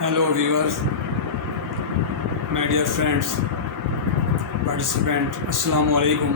Hello viewers, my dear friends, participant, Assalamu alaikum.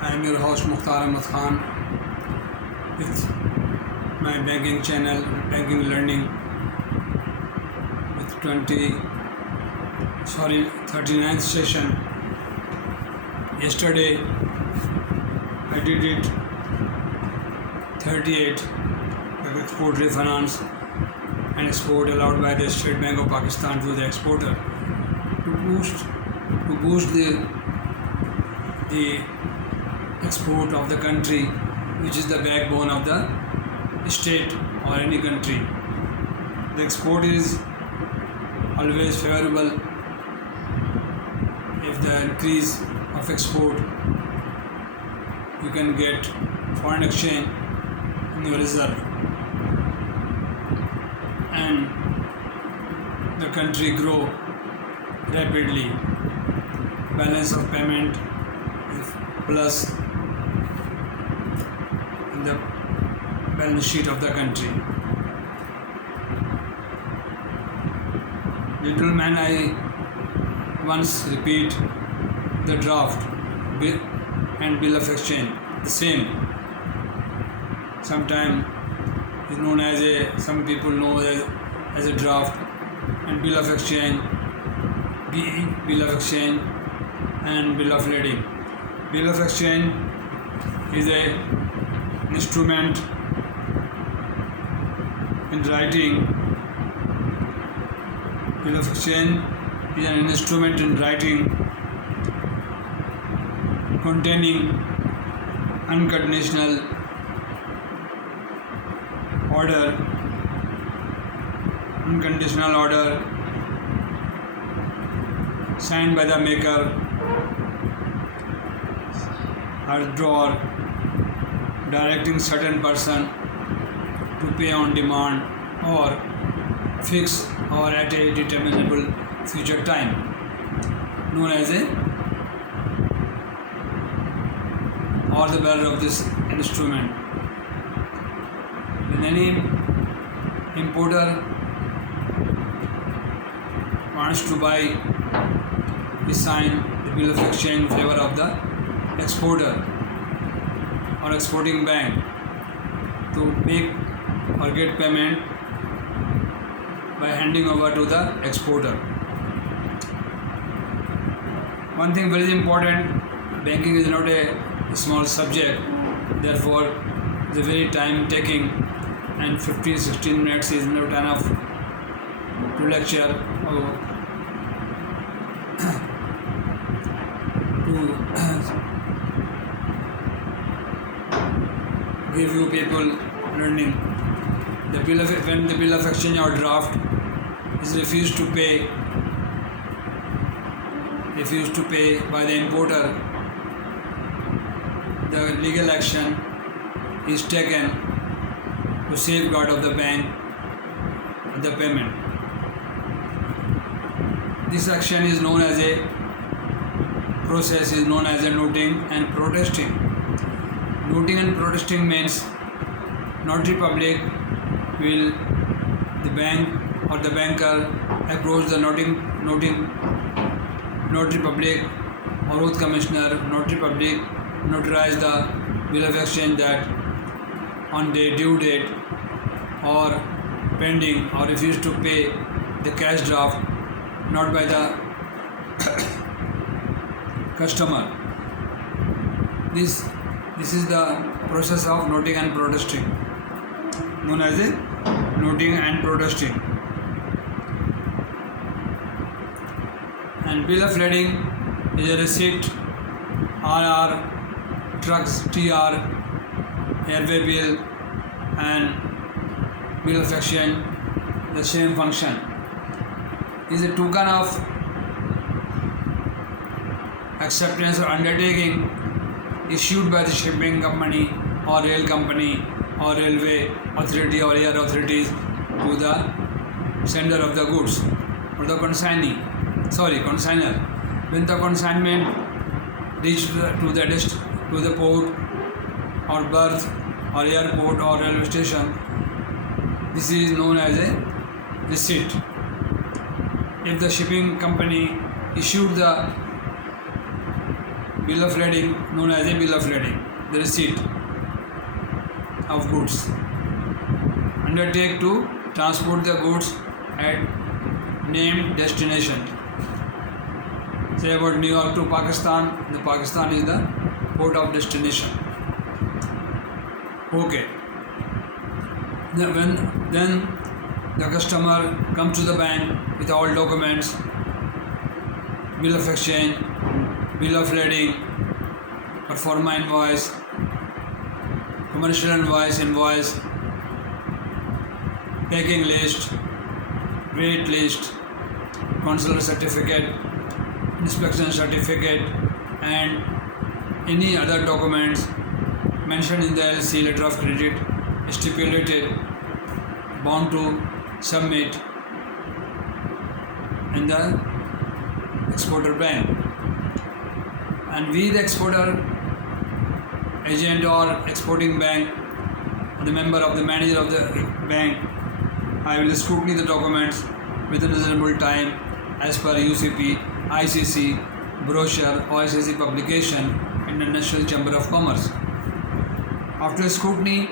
I am your host Mukhtar Ahmad Khan with my banking channel, Banking Learning with 39th session. Yesterday I did it 38 of export refinance and export allowed by the State Bank of Pakistan to the exporter to boost the export of the country, which is the backbone of the state or any country. The export is always favorable if the increase of export you can get foreign exchange in your reserve and the country grow rapidly. Balance of payment is plus in the balance sheet of the country. Gentlemen, I once repeat the draft bill and bill of exchange the same. Sometime is known as some people know as a draft and bill of exchange, BE, bill of exchange and bill of lading. Bill of exchange is an instrument in writing. Bill of exchange is an instrument in writing containing unconditional order signed by the maker or drawer directing certain person to pay on demand or fix or at a determinable future time, known as a or the bearer of this instrument. When any importer wants to buy, he sign the bill of exchange in favor of the exporter or exporting bank to make or get payment by handing over to the exporter. One thing very important, banking is not a small subject, therefore it is very time taking and 15-16 minutes is not enough to lecture or to give you people learning. When the bill of exchange or draft is refused to pay by the importer, the legal action is taken to safeguard of the bank the payment. This action is known as a process is known as a noting and protesting. Noting and protesting means notary public will the bank or the banker approach the notary public or oath commissioner notary public notarize the bill of exchange that on the due date or pending or refuse to pay the cash draft not by the customer. This is the process of noting and protesting, known as a noting and protesting. And bill of lading is a receipt, RR, trucks, TR, airway bill, and bill of exchange, the same function. Is a token of acceptance or undertaking issued by the shipping company or rail company or railway authority or air authorities to the sender of the goods or the consignor. When the consignment reached to the port or berth or airport or railway station, this is known as a receipt. If the shipping company issued the bill of lading, known as a bill of lading, the receipt of goods, undertake to transport the goods at named destination. Say about New York to Pakistan, the Pakistan is the port of destination. Okay. Then the customer comes to the bank with all documents, bill of exchange, bill of lading, performa invoice, commercial invoice, packing list, weight list, consular certificate, inspection certificate, and any other documents mentioned in the LC, letter of credit, stipulated, bound to submit in the exporter bank. And we, the exporter agent or exporting bank, the member of the manager of the bank, I will scrutiny the documents within a reasonable time as per UCP, ICC, brochure, OICC publication, International Chamber of Commerce. After scrutiny,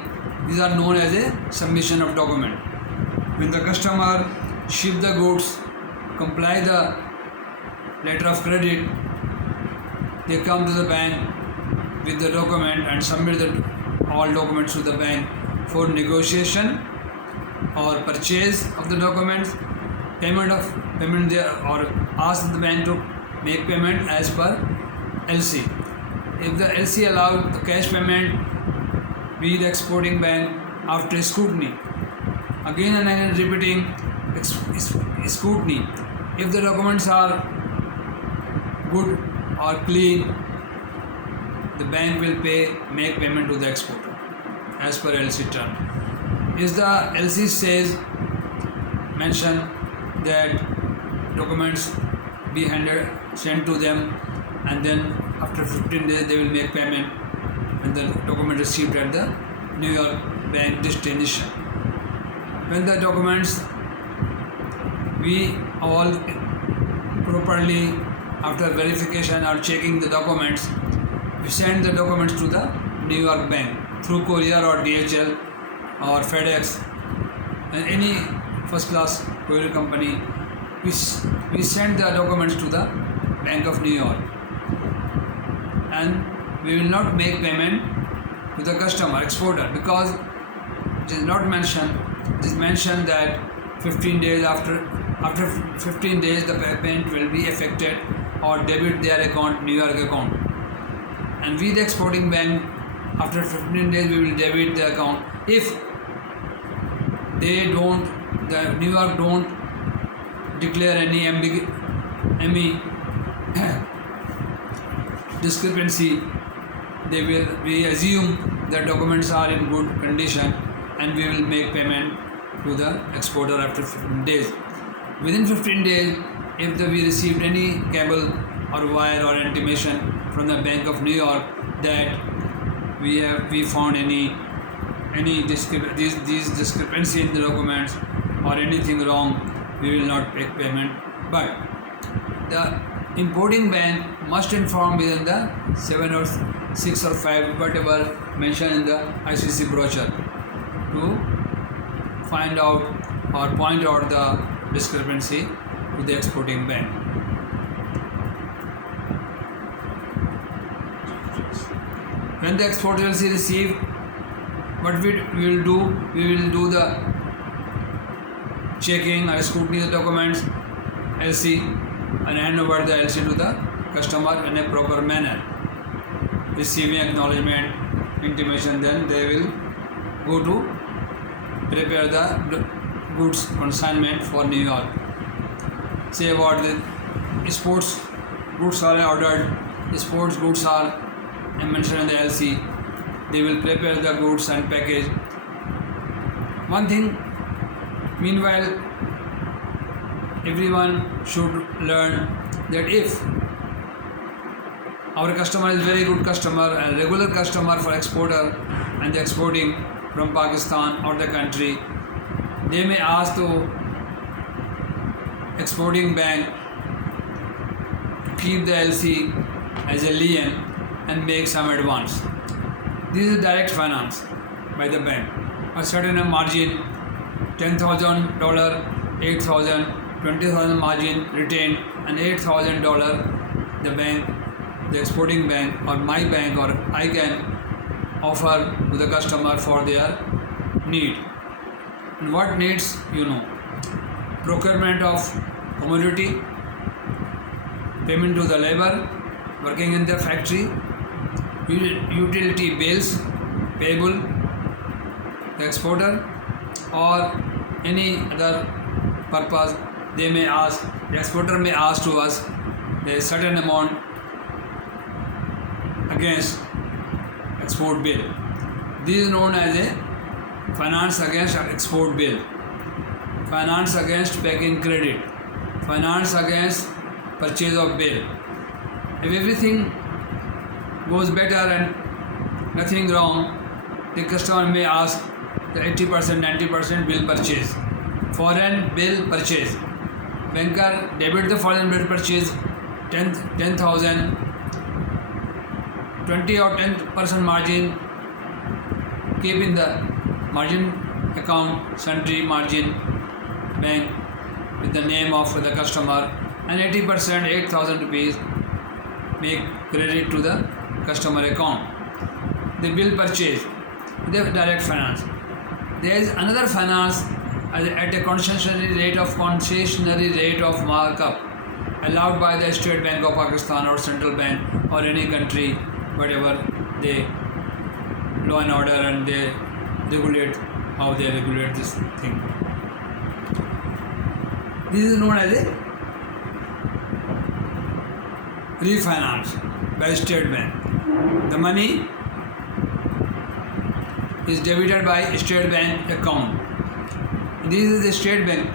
these are known as a submission of document. When the customer ship the goods, comply the letter of credit, they come to the bank with the document and submit all documents to the bank for negotiation or purchase of the documents, payment there, or ask the bank to make payment as per LC. If the LC allows the cash payment, we, the exporting bank, after scrutiny, again and again repeating scrutiny, if the documents are good or clean, the bank will make payment to the exporter as per LC term. If the LC says, mention that documents be sent to them, and then after 15 days they will make payment, and the document received at the New York bank destination. When the documents we all properly, after verification or checking the documents, we send the documents to the New York bank through courier or DHL or FedEx and any first class courier company. We send the documents to the Bank of New York, and we will not make payment to the customer, exporter, because it is not mentioned. It is mentioned that 15 days after 15 days the payment will be affected or debit their account, New York account. And we, the exporting bank, after 15 days we will debit the account. If they don't, the New York don't declare any discrepancy, we assume the documents are in good condition, and we will make payment to the exporter after 15 days. Within 15 days, if we received any cable or wire or intimation from the Bank of New York that we found any discrepancy in the documents or anything wrong, we will not take payment. But the importing bank must inform within the 7 or 6 or 5, whatever mentioned in the ICC brochure, to find out or point out the discrepancy to the exporting bank. When the exporter will receive, what we will do the checking or scrutiny of the documents, LC, and hand over the LC to the customer in a proper manner, receiving acknowledgement, intimation. Then they will go to prepare the goods consignment for New York. Say about the sports goods are ordered, sports goods are mentioned in the LC. They will prepare the goods and package. One thing, meanwhile, everyone should learn that if our customer is very good customer, a regular customer for exporter, and the exporting from Pakistan or the country, they may ask to exporting bank to keep the LC as a lien and make some advance. This is direct finance by the bank. A certain margin, $10,000, $8,000, $20,000 margin retained, and $8,000 the bank, the exporting bank or my bank or I can offer to the customer for their need. And what needs, procurement of commodity, payment to the labor working in the factory, utility bills payable the exporter, or any other purpose. They may ask, the exporter may ask to us a certain amount against export bill. This is known as a finance against export bill, finance against packing credit, finance against purchase of bill. If everything goes better and nothing wrong, the customer may ask the 80%, 90% bill purchase, foreign bill purchase. Banker debit the foreign bill purchase 10,000, 20 or 10% margin, keep in the margin account, sundry margin bank with the name of the customer, and 80%, 8,000 rupees make credit to the customer account. The bill purchase, the direct finance. There is another finance at a concessionary rate of markup allowed by the State Bank of Pakistan or Central Bank or any country, whatever they law and order and they regulate, how they regulate this thing. This is known as a refinance by State Bank. The money is debited by State Bank account. This is the State Bank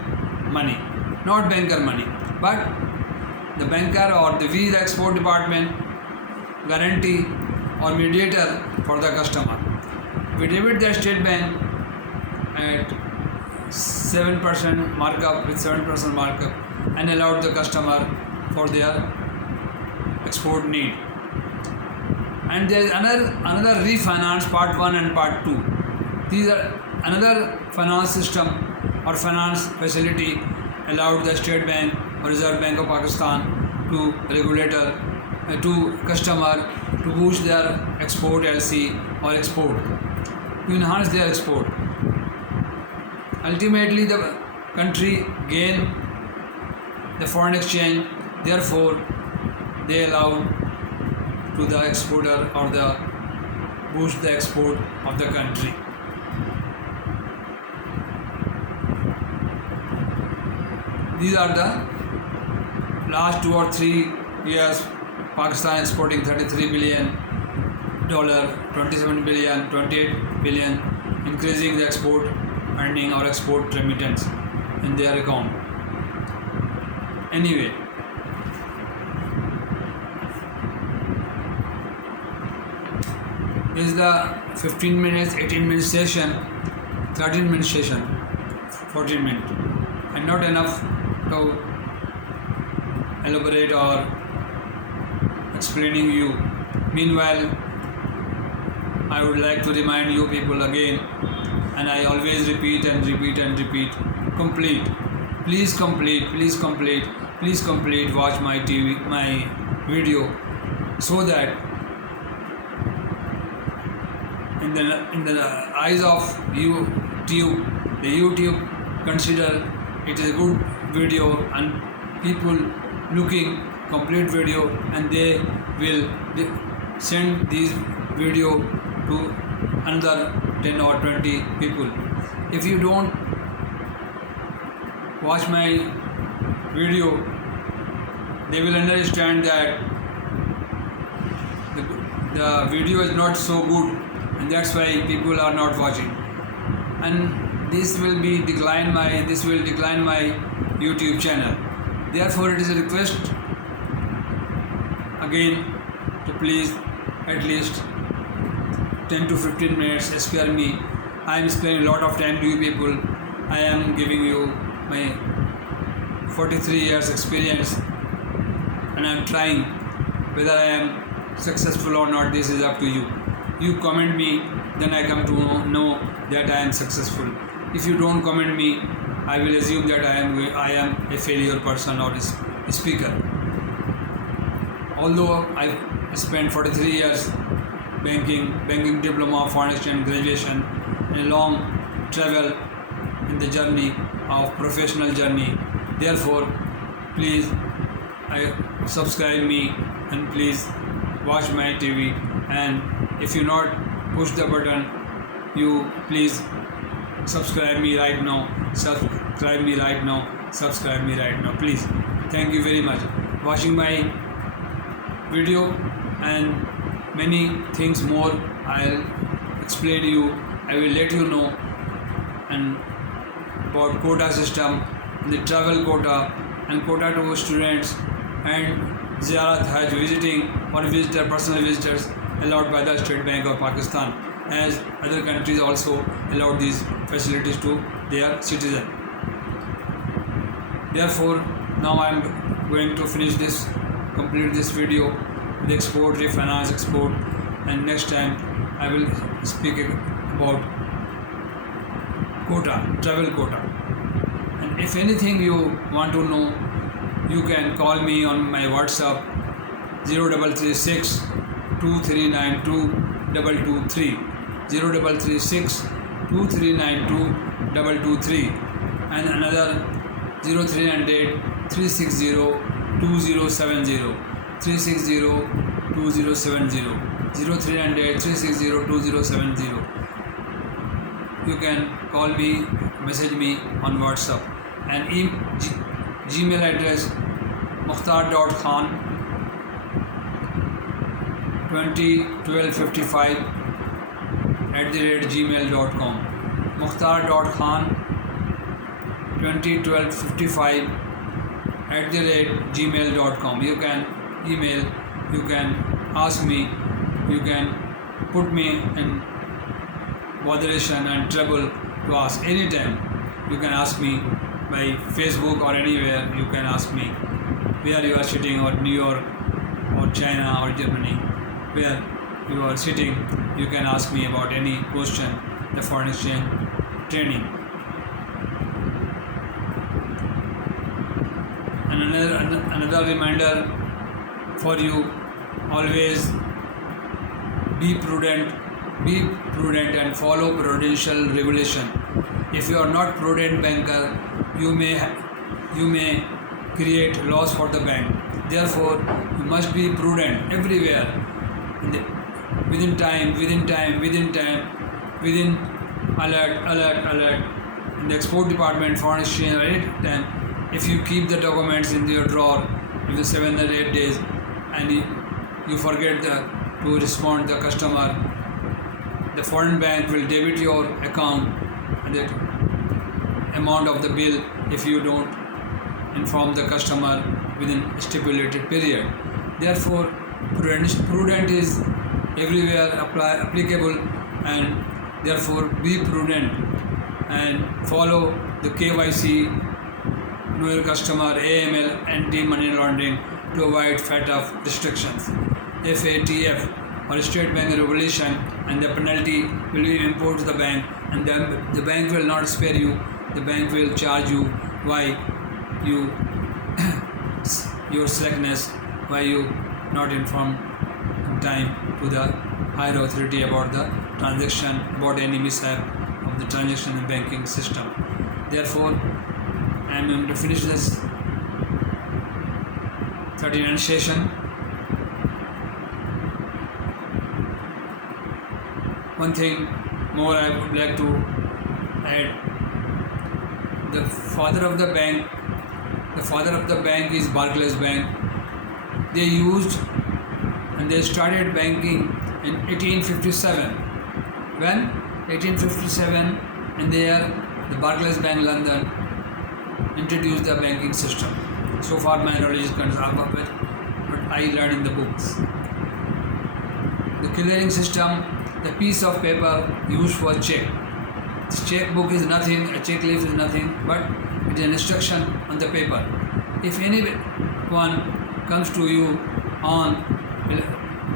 money, not banker money. But the banker or the Visa Export Department guarantee or mediator for the customer. We debit the State Bank at 7% markup with 7% markup and allowed the customer for their export need. And there is another refinance part 1 and part 2. These are another finance system or finance facility allowed the State Bank or Reserve Bank of Pakistan to regulator to customer to boost their export LC or export, to enhance their export. Ultimately the country gain the foreign exchange, therefore they allow to the exporter or the boost the export of the country. These are the last 2 or 3 years Pakistan exporting $33 billion, 27 billion, 28 billion, increasing the export earning or export remittance in their account. Anyway, this is the 15 minutes, 18 minute session, 13 minute session, 14 minutes, and not enough to elaborate or explaining you. Meanwhile, I would like to remind you people again, and I always repeat and repeat and repeat, complete. Please complete, please complete, please complete, watch my video, so that in the eyes of YouTube, the YouTube consider it is a good video and people looking complete video, and they will send this video to another 10 or 20 people. If you don't watch my video, they will understand that the video is not so good, and that's why people are not watching, and this will decline my YouTube channel. Therefore, it is a request again to please at least 10 to 15 minutes spare me. I am spending a lot of time to you people. I am giving you my 43 years experience, and I am trying. Whether I am successful or not, this is up to you. You comment me, then I come to know that I am successful. If you don't comment me, I will assume that I am a failure person or a speaker. Although I spent 43 years banking diploma, foreign exchange graduation, and a long travel in the journey of professional journey. Therefore, please subscribe me and please watch my TV. And if you not push the button, you please subscribe me right now. Subscribe me right now. Subscribe me right now. Please. Thank you very much. Watching my video and many things more I'll explain to you. I will let you know and about quota system, the travel quota and quota to students and Ziyarat Hajj visiting or personal visitors allowed by the State Bank of Pakistan, as other countries also allowed these facilities to their citizens. Therefore, now I am going to complete this video with export, refinance, export, and next time I will speak about quota, travel quota. And if anything you want to know, you can call me on my WhatsApp 0336 2392 223 0336 2392 223 and another 0300 360 2070 360 2070 0300 360 2070. You can call me, message me on WhatsApp, and Gmail address mukhtar.khan201255@gmail.com mukhtar.khan201255@gmail.com. You can email, you can ask me, you can put me in botheration and trouble to ask anytime. You can ask me by Facebook or anywhere. You can ask me where you are sitting, or New York or China or Germany, where you are sitting. You can ask me about any question, the foreign exchange training. And another reminder for you, always be prudent and follow prudential regulation. If you are not prudent banker, you may create loss for the bank. Therefore, you must be prudent everywhere. Within alert. In the export department, foreign exchange, right? Then, if you keep the documents in your drawer within 7 or 8 days, and you forget to respond to the customer, the foreign bank will debit your account and the amount of the bill if you don't inform the customer within stipulated period. Therefore, prudent is everywhere applicable, and therefore be prudent and follow the KYC, know your customer, AML, anti-money laundering to avoid FATF restrictions, FATF or state bank regulation, and the penalty will be imposed to the bank, and then the bank will not spare you. The bank will charge you why you your slackness, why you not inform in time to the higher authority about the transaction, about any mishap of the transaction in the banking system. Therefore, I am going to finish this 39th session. One thing more I would like to add. The father of the bank is Barclays Bank. They used and they started banking in 1857. When? 1857, and there the Barclays Bank London introduced the banking system. So far my knowledge is concerned with, but I learned in the books. The clearing system, the piece of paper used for check. This checkbook is nothing, a check leaf is nothing, but it is an instruction on the paper. If anyone comes to you on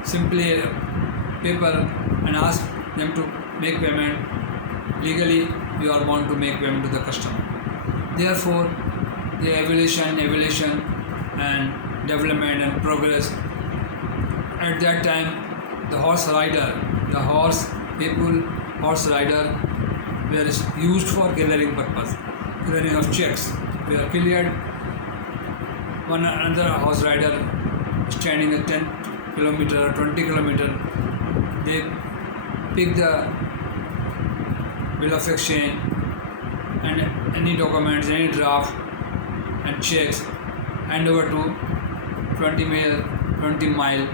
simply paper and ask them to make payment, legally you are bound to make payment to the customer. Therefore, the evolution and development and progress, at that time the horse rider were used for gathering purpose, gathering of checks. We are cleared. One another horse rider standing at 10 kilometer or 20 kilometer, they pick the bill of exchange and any documents, any draft and checks, hand over to 20 mile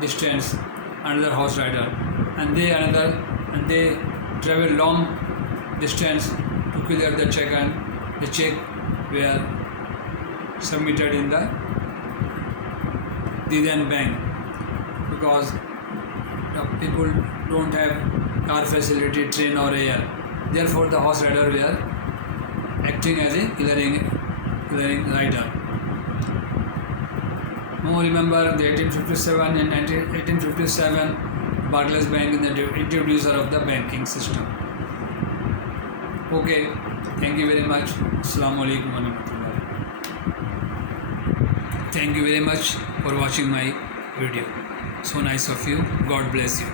distance another horse rider, and they travel long distance to clear the check, and the check were submitted in the Dewan Bank, because the people don't have car facility, train or air. Therefore, the horse rider were acting as a clearing rider. Now remember the 1857 and 1857 Barclays Bank is the introducer of the banking system. Okay, thank you very much. Assalamu alaikum warahmatullahi. Thank you very much for watching my video. So nice of you. God bless you.